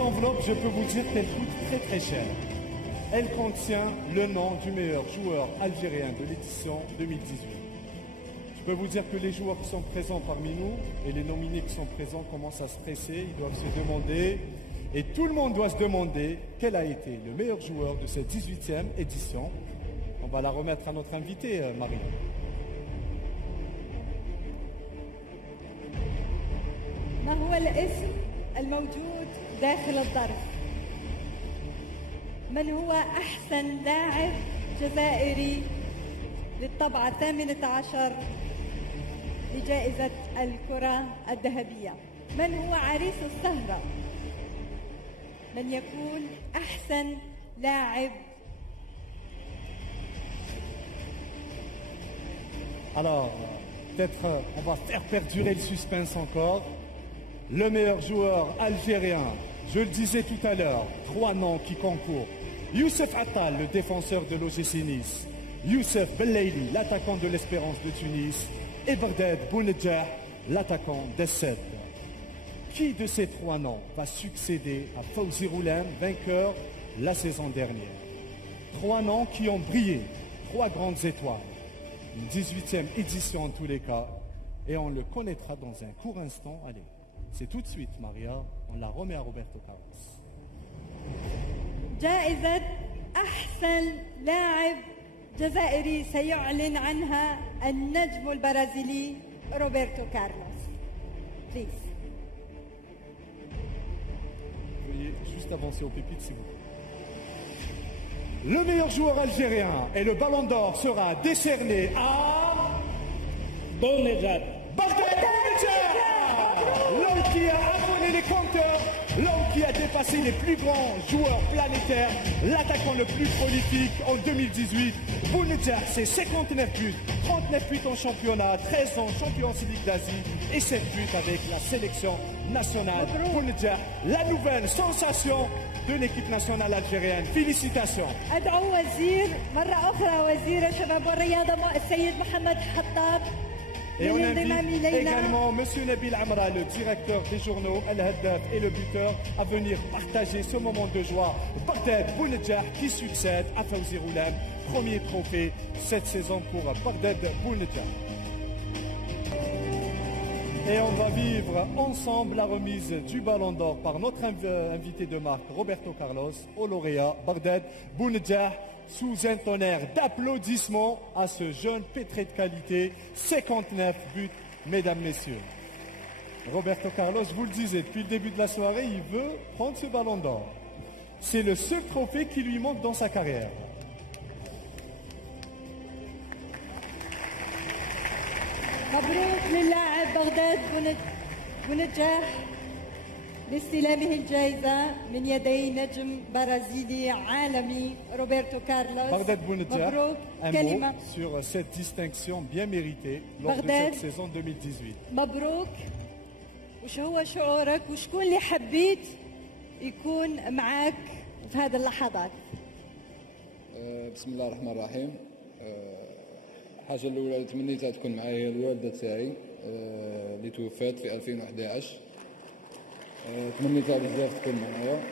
enveloppe, je peux vous dire qu'elle coûte très très cher. Elle contient le nom du meilleur joueur algérien de l'édition 2018. Je peux vous dire que les joueurs qui sont présents parmi nous et les nominés qui sont présents commencent à stresser, ils doivent se demander, et tout le monde doit se demander, quel a été le meilleur joueur de cette 18e édition. On va la remettre à notre invité, Marie. ما هو الاسم الموجود داخل الظرف؟ من هو أحسن لاعب جزائري للطبعة 18 لجائزة الكرة الذهبية؟ من هو عريس السهرة؟ من يكون أحسن لاعب؟ Alors, peut-être on va faire perdurer le suspense encore. Le meilleur joueur algérien, je le disais tout à l'heure, 3 noms qui concourent. Youssef Attal, le défenseur de l'OGC Nice. Youssef Bellaili, l'attaquant de l'Espérance de Tunis. Et Barded Bounedjah, l'attaquant d'Essed. Qui de ces 3 noms va succéder à Fawzi Roulem, vainqueur la saison dernière? 3 noms qui ont brillé, 3 grandes étoiles. Une 18e édition en tous les cas. Et on le connaîtra dans un court instant. Allez. C'est tout de suite, Maria. On la remet à Roberto Carlos. جائزة أحسن لاعب جزائري سيعلن عنها النجم البرازيلي روبرتو كارلوس. Please. Veuillez juste avancer au pépites, s'il vous plaît. Le meilleur joueur algérien et le ballon d'or sera décerné à Bounedjah. L'homme qui a abonné les compteurs, l'homme qui a dépassé les plus grands joueurs planétaires, l'attaquant le plus prolifique en 2018. Bounedjah, c'est 59 buts, 39 buts en championnat, 13 ans champion civique d'Asie et 7 buts avec la sélection nationale. Bounedjah, la nouvelle sensation de l'équipe nationale algérienne. Félicitations. أدعو وزير مرة أخرى وزير الشباب والرياضة السيد محمد حطاب. Et on invite également M. Nabil Amra, le directeur des journaux, Al Haddaf et le buteur, à venir partager ce moment de joie. Barded Bounedjah qui succède à Fawzi Roulem. Premier trophée cette saison pour Barded Bounedjah. Et on va vivre ensemble la remise du Ballon d'Or par notre invité de marque, Roberto Carlos, au lauréat Barded Bounedjah. Sous un tonnerre d'applaudissements à ce jeune pétré de qualité, 59 buts, mesdames, messieurs. Roberto Carlos, vous le disiez, depuis le début de la soirée, il veut prendre ce ballon d'or. C'est le seul trophée qui lui manque dans sa carrière. مبروك للاعب بغداد بونedjah لاستلامه الجائزة من يدي نجم برازيلي عالمي روبرتو كارلوس. Barded Bounedjah, مبروك. un كلمة mot sur cette distinction bien méritée lors de Barded. cette saison 2018. مبروك. وش هو شعورك وشكون اللي حبيت يكون معك في هذه اللحظات؟ بسم الله الرحمن الرحيم. الحاجة الأولى اللي تمنيتها تكون معايا هي الوالدة تاعي اللي توفات في 2011. تمنيتها بزاف تكون معايا،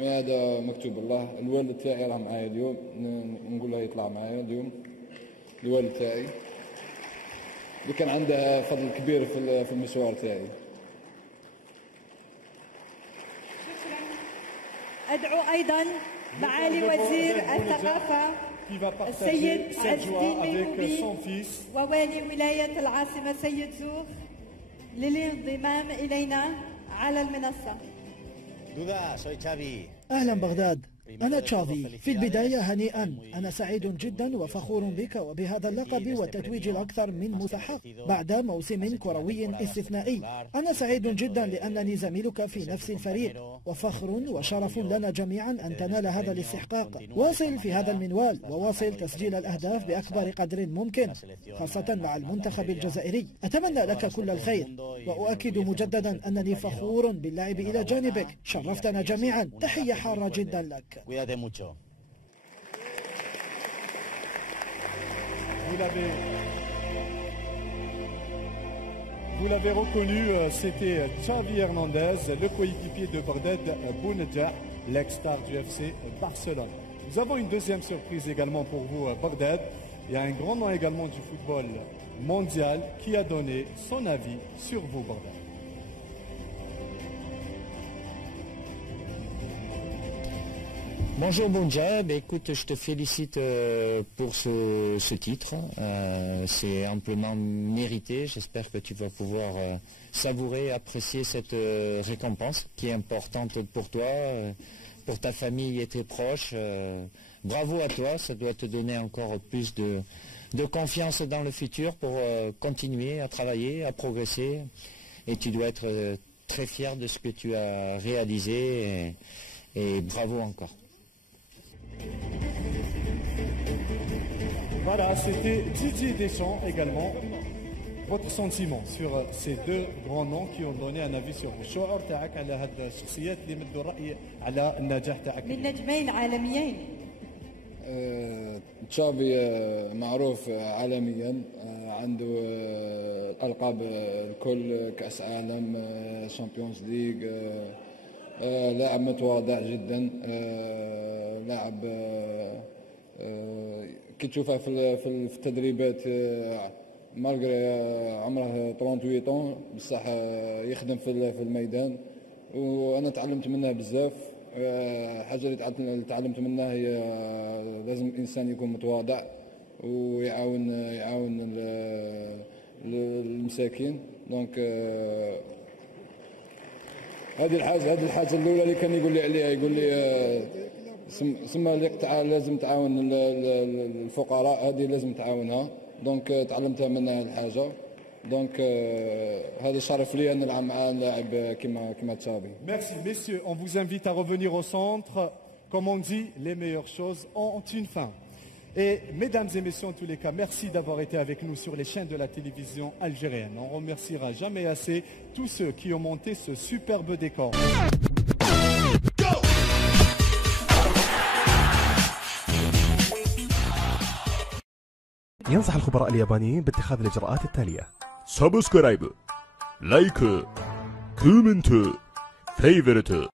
ما هذا مكتوب الله. الوالد تاعي راه معايا اليوم، نقول له يطلع معايا اليوم. الوالد تاعي اللي كان عنده فضل كبير في المشوار تاعي. أدعو أيضا معالي وزير الثقافة Qui va السيد partager cette عز joie الدين avec ميموبي son fils. ووالي ولاية العاصمة سيد زوغ للانضمام إلينا على المنصة. Duda, soy Xavi. أهلا بغداد، أنا تشافي. في البداية هنيئا، أنا سعيد جدا وفخور بك وبهذا اللقب والتتويج الأكثر من مستحق بعد موسم كروي استثنائي. أنا سعيد جدا لأنني زميلك في نفس الفريق، وفخر وشرف لنا جميعا أن تنال هذا الاستحقاق. واصل في هذا المنوال وواصل تسجيل الأهداف بأكبر قدر ممكن، خاصة مع المنتخب الجزائري. أتمنى لك كل الخير، وأؤكد مجددا أنني فخور باللعب إلى جانبك. شرفتنا جميعا. تحية حارة جدا لك. Cuídate mucho. Vous l'avez Vous l'avez reconnu, c'était Xavi Hernandez, le coéquipier de Barded Bounedjah, l'ex-star du FC Barcelone. Nous avons une deuxième surprise également pour vous, Barded. Il y a un grand nom également du football mondial qui a donné son avis sur vous, Barded. Bonjour Bounedjah, écoute, je te félicite pour ce titre, c'est amplement mérité, j'espère que tu vas pouvoir savourer, apprécier cette récompense qui est importante pour toi, pour ta famille et tes proches. Bravo à toi, ça doit te donner encore plus de confiance dans le futur pour continuer à travailler, à progresser, et tu dois être très fier de ce que tu as réalisé et bravo encore. Voilà, c'était Didier Deschamps également. Votre sentiment sur ces deux grands noms qui ont donné un avis sur vous. شعور تاعك على هاد الشخصيات اللي مدوا الرأي على النجاح تاعك؟ من نجمين عالميين. تشافي معروف عالميا، عنده الألقاب الكل، كأس عالم، شامبيونز ليج، لاعب متواضع جدا، لاعب كي تشوفه في التدريبات مالغري عمره 38 بصح يخدم في الميدان، وانا تعلمت منه بزاف. حاجه اللي تعلمت منها هي لازم الانسان يكون متواضع ويعاون المساكين. دونك هذه الحاجه الاولى اللي كان يقول لي عليها، يقول لي سما لازم تعاون الفقراء، هذه لازم تعاونها. دونك تعلمتها منها الحاجه. دونك هذا شرف لي ان نلعب مع لاعب كيما تشافي. Merci messieurs, on vous invite à revenir au centre. Comme on dit, les meilleures choses ont une fin. Et mesdames et messieurs, en tous les cas, merci d'avoir été avec nous sur les chaînes de la télévision algérienne. On remerciera jamais assez tous ceux qui ont monté ce superbe décor. ينصح الخبراء اليابانيين باتخاذ الإجراءات التالية: سبسكرايب، لايك، كومنت، فيفرت.